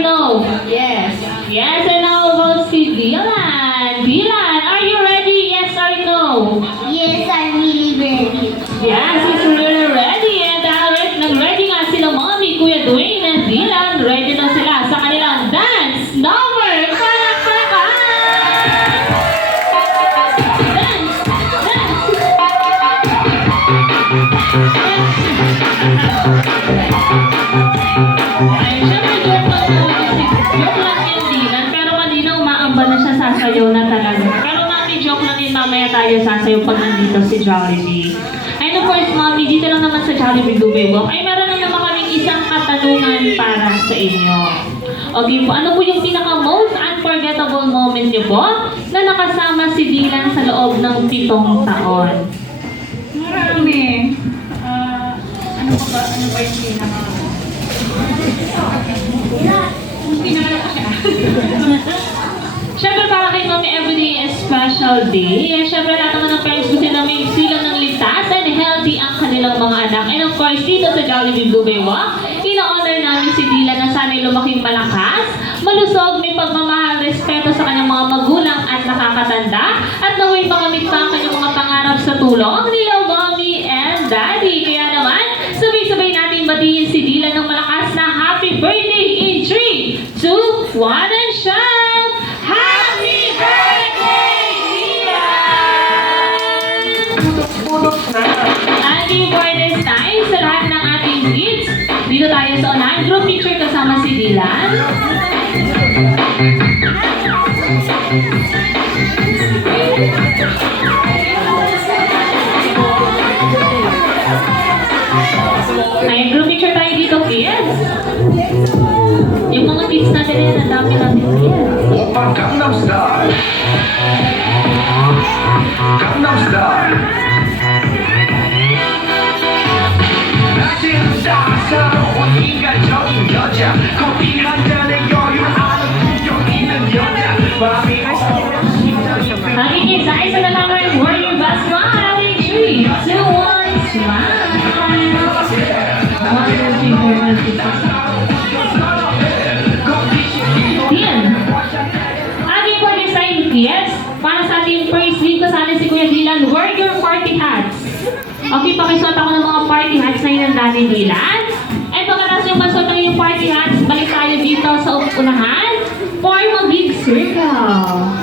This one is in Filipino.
No. Yes. Yes, and now about si Dylan. Dylan, are you ready? Yes or no? Yes, I'm really ready. Yes, he's really ready. And nag-ready nga sila Mommy, Kuya Dwayne, and Dylan. Ready na sila sa kanilang dance number. Palakpakan! Dance! Ay, syempre, joke lang yan, Dylan. Pero kanina umaamba na siya, sasayaw na talaga. Pero Mami, joke lang yun, mamaya tayo sasayaw pag nandito si Jollibee. And of course, Mami, dito lang naman sa Jollibee Dubai Walk, ay meron na naman kaming isang katanungan para sa inyo. Okay po, ano po yung pinaka-most unforgettable moment niyo po na nakasama si Dylan sa loob ng 7 taon? Marami. Ano ba yung pinaka? Pinaka ko siya. Siyempre para kay Mami, everyday is special day. Siyempre lahat naman ng parents gusto namin sila ng ligtas and healthy ang kanilang mga anak. And of course, dito sa Jollibee Dubai Walk, ina-honor namin si Dylan na sana'y lumaking malakas, malusog, may pagmamahal, respeto sa kanyang mga magulang at nakakatanda, at naway makamit pa ang kanyang mga pangarap sa tulong nila Mommy and Daddy. Kaya naman, sabay-sabay natin batiin si Dylan ng malakas na happy birthday in 3, 2, 1, and shout! Happy birthday, Dylan! And before this time, sa lahat ng ating kids, dito tayo sa online group picture kasama si Dylan. Ay, group picture tayo dito, kids. Yung mga kids natin yan, ang dami natin kids. 오빤 강남스타일 강남스타일 낮은 따사로운 인간적인 여자 커피 한 잔에 여유를 아는 품격 있는 여자 마음이 Okay, kids, sa isa na lang rin, wear your best smile. 3, 2, 1, smile. 1, 2, 3, 4, 5, 6, 7. Yan. Okay, for this time, kids, para sa ating first week, kasali si Kuya Dylan, wear your party hats. Okay, pakisuot ako ng mga party hats na yun ang dati Dylan. And pagkatapos yung pasuot ng yung party hats, balik tayo dito sa unahan for mag-big circle.